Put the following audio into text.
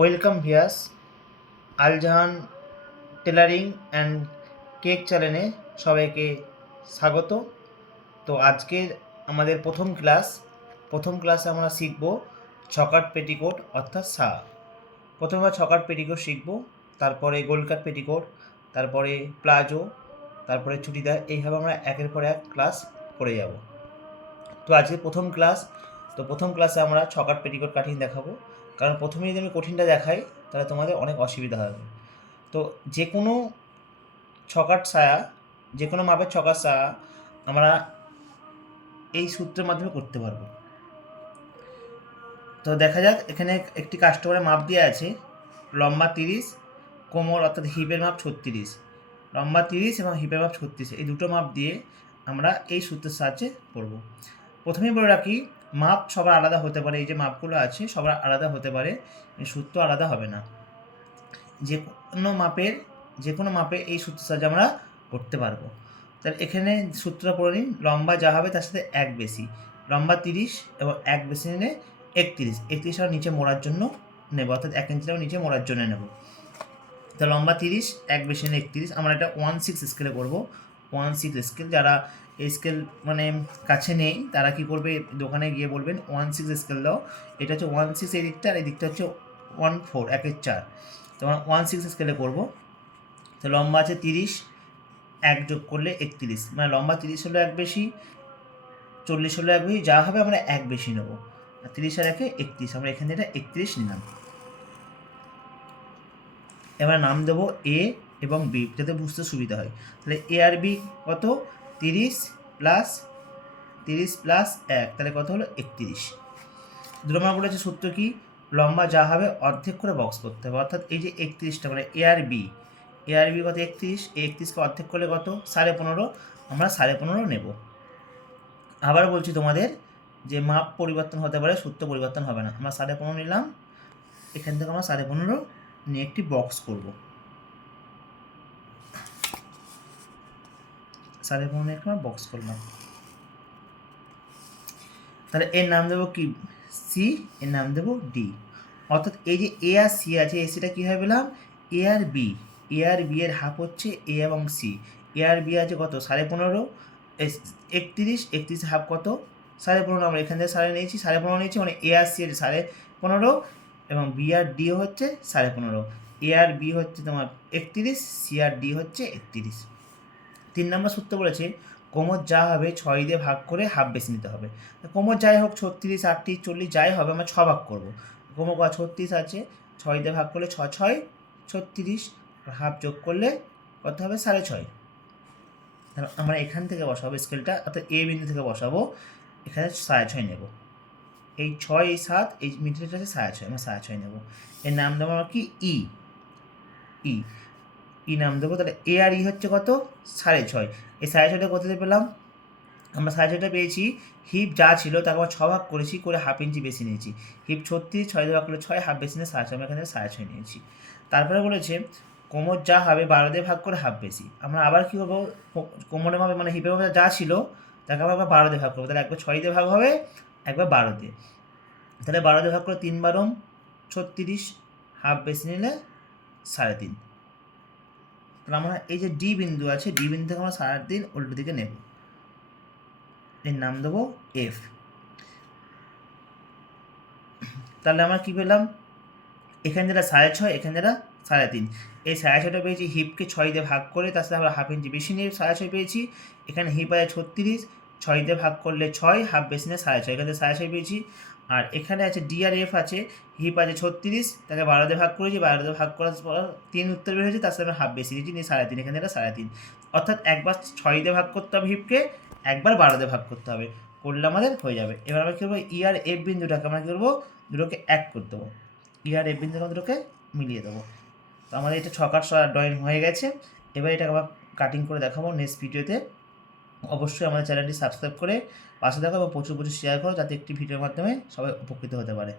Welcome ভিয়াস, আলজাহান tailoring and cake চ্যানেলে সবাইকে স্বাগত। তো আজকে আমাদের প্রথম ক্লাস, প্রথম ক্লাসে আমরা শিখব ছকাট পেটিকোট অর্থাৎ সা প্রথমে ছকাট পেটিকোট শিখব, তারপরে গোলকাট পেটিকোট, তারপরে প্লাজো, তারপরে চুড়িদার, এইভাবে আমরা একের পর এক ক্লাস করে যাব। তো আজকে প্রথম ক্লাস, তো প্রথম ক্লাসে আমরা ছকাট পেটিকোট কাটিং দেখাবো। কারণ প্রথমে যদি আমি কঠিনটা দেখাই, তাহলে তোমাদের অনেক অসুবিধা হবে। তো যে কোনো ছকাট ছায়া যে কোনো মাপের ছকাট ছায়া আমরা এই সূত্রের মাধ্যমে করতে পারব। তো দেখা যাক, এখানে একটি কাস্টমারের মাপ দেওয়া আছে। লম্বা তিরিশ, কোমর অর্থাৎ হিপের মাপ ছত্রিশ। লম্বা তিরিশ এবং হিপের মাপ ছত্রিশ, এই দুটো মাপ দিয়ে আমরা এই সূত্রের সাহায্যে করব। প্রথমেই বলে রাখি মাপ সবার আলাদা হতে পারে, এই যে মাপগুলো আছে সবার আলাদা হতে পারে সূত্র আলাদা হবে না। যে কোনো মাপের, যে কোনো মাপে এই সূত্রের সাহায্যে আমরা করতে পারব। তাহলে এখানে সূত্রটা পড়ে নিন, লম্বা যা হবে তার সাথে এক বেশি। লম্বা তিরিশ এবং এক বেশি নিলে একত্রিশ। একত্রিশ আর নিচে মোড়ার জন্য নেব, অর্থাৎ এক ইঞ্চিটাও নিচে মোড়ার জন্য নেব। তো লম্বা তিরিশ, এক বেশি নিলে একত্রিশ, আমরা এটা ওয়ান সিক্স স্কেলে করব। ওয়ান সিক্স স্কেল যারা স্কেল মানে কাছে নেই, তারা কি করবে? দোকানে গিয়ে বলবেন ওয়ান সিক্স স্কেল দাও। এটা হচ্ছে ওয়ান সিক্স এই দিকটা, আর এই দিকটা হচ্ছে ওয়ান ফোর একের চার। তো ওয়ান সিক্স স্কেলে করব। তো লম্বা আছে তিরিশ, এক যোগ করলে একত্রিশ। মানে লম্বা তিরিশ হলো এক বেশি, চল্লিশ হলো এক বেশি, যা হবে আমরা এক বেশি নেব। আর তিরিশ আর একে একত্রিশ, আমরা এখানে এটা একত্রিশ নিলাম। এবার নাম দেবো এ এবং বি যাতে বুঝতে সুবিধা হয়। তাহলে এ আর বি কত? তিরিশ প্লাস তিরিশ প্লাস এক, তাহলে কত হলো? একত্রিশ। দু বলেছে সূত্র কি? লম্বা যা হবে অর্ধেক করে বক্স করতে হবে। অর্থাৎ এই যে একত্রিশটা মানে এ আর বি এ আর বি কত একত্রিশ? এই একত্রিশকে অর্ধেক করলে কত? সাড়ে পনেরো। আমরা সাড়ে পনেরো নেব। আবার বলছি তোমাদের যে মাপ পরিবর্তন হতে পারে, সূত্র পরিবর্তন হবে না। আমরা সাড়ে পনেরো নিলাম। এখান থেকে আমরা সাড়ে পনেরো নিয়ে একটি বক্স করব। সাড়ে পনেরো একটা বক্স করলাম। তাহলে এর নাম দেবো কি? সি এর নাম দেবো ডি অর্থাৎ এই যে এ আর সি আছে এই সিটা কী হয় পেলাম? এ আর বি এ আর বি এর হাফ হচ্ছে এ এবং সি এ আর বি আছে কত? সাড়ে পনেরো। একত্রিশ। একত্রিশ হাফ কত? সাড়ে পনেরো। আমরা এখান থেকে সাড়ে নিয়েছি। সাড়ে পনেরো নিয়েছি মানে এ আর সি এর সাড়ে পনেরো এবং বি আর ডি হচ্ছে সাড়ে পনেরো। এ আর বি হচ্ছে তোমার একত্রিশ সি আর ডি হচ্ছে একত্রিশ। তিন নম্বর সূত্র বলেছে, কোমর যা হবে ছয় দিয়ে ভাগ করে হাফ বেশি নিতে হবে। কোমর যাই হোক, ছত্রিশ, আটত্রিশ, চল্লিশ, যাই হবে, আমরা ছ ভাগ করব। কোমর ছত্রিশ আছে, ছয় দিয়ে ভাগ করলে ছ, ছয়, ছত্রিশ হাফ যোগ করলে কত হবে, সাড়ে ছয়। তাহলে আমরা এখান থেকে বসাবো স্কেলটা অর্থাৎ এ বিন্দু থেকে বসাবো, এখানে সাড়ে ছয় নেব। এই ছয়, এই সাত, এই মিটারটা আছে সাড়ে ছয়, আমরা সাড়ে ছয় নেব। এর নাম দেবো আমরা কি? ই ই ই নাম দেবো, তাহলে এ আর ই হচ্ছে কত? সাড়ে ছয়। এই সাড়ে ছয়টা কোথাতে পেলাম? আমরা সাড়ে ছয়টা পেয়েছি। হিপ যা ছিল তাকে আমরা ছ ভাগ করেছি, করে হাফ ইঞ্চি বেশি নিয়েছি। হিপ ছত্রিশ, ছয় ভাগ করলে ছয়, হাফ বেশি নিয়ে সাড়ে ছয় এখানে সাড়ে ছয় নিয়েছি। তারপরে বলেছে, কোমর যা হবে বারো দিয়ে ভাগ করে হাফ বেশি। আমরা আবার কী করব? কোমরের মাপে মানে হিপের মাপে যা ছিল, তাকে আমরা আবার বারো দিয়ে ভাগ করব। তাহলে একবার ছয় দিয়ে ভাগ হবে, একবার বারো দিয়ে। তাহলে বারো দিয়ে ভাগ করে তিন বারো, ছত্রিশ, হাফ বেশি নিলে সাড়ে তিন। তাহলে আমরা এই যে ডি বিন্দু আছে, ডি বিন্দু থেকে আমরা সারা দিন উল্টো দিকে নেব। এর নাম দেবো এফ। তাহলে আমরা কী পেলাম? এখানে যেটা সাড়ে ছয়, এখানে যেটা সাড়ে তিন। এই সাড়ে ছয়টা পেয়েছি, হিপকে ছয় দিয়ে ভাগ করে, তার সাথে আমরা হাফ ইঞ্চি বেশি নিয়ে সাড়ে ছয় পেয়েছি। এখানে হিপ আছে ছত্রিশ ছয় দিয়ে ভাগ করলে ছয় হাফ বেশি নিয়ে সাড়ে ছয়। এখানে সাড়ে ছয় পেয়েছি। আর এখানে আছে ডি আর এফ আছে, হিপ আছে ছত্রিশ, তাকে বারো দিয়ে ভাগ করেছি। বারো দিয়ে ভাগ করার পর তিন উত্তর বের হয়েছে, তার সাথে হাফ বেশি দিয়েছি, নিয়ে সাড়ে তিন, এখানে এটা সাড়ে তিন। অর্থাৎ একবার ছয় দিয়ে ভাগ করতে হবে হিপকে, একবার বারো দিয়ে ভাগ করতে হবে। করলে আমাদের হয়ে যাবে। এবার আমরা কী করব? ই আর এফ বিন্দুটাকে আমরা কী করব? দুটোকে এক করে দেবো ই আর এফ বিন্দুকে দুটোকে মিলিয়ে দেবো। তো আমাদের এটা ছকার ড্রয়িং হয়ে গেছে। এবার এটাকে আমরা কাটিং করে দেখাবো নেক্সট ভিডিওতে অবশ্যই আমাদের চ্যানেলটি সাবস্ক্রাইব করে পাশে দেখো এবং প্রচুর প্রচুর শেয়ার করো যাতে একটি ভিডিওর মাধ্যমে সবাই উপকৃত হতে পারে।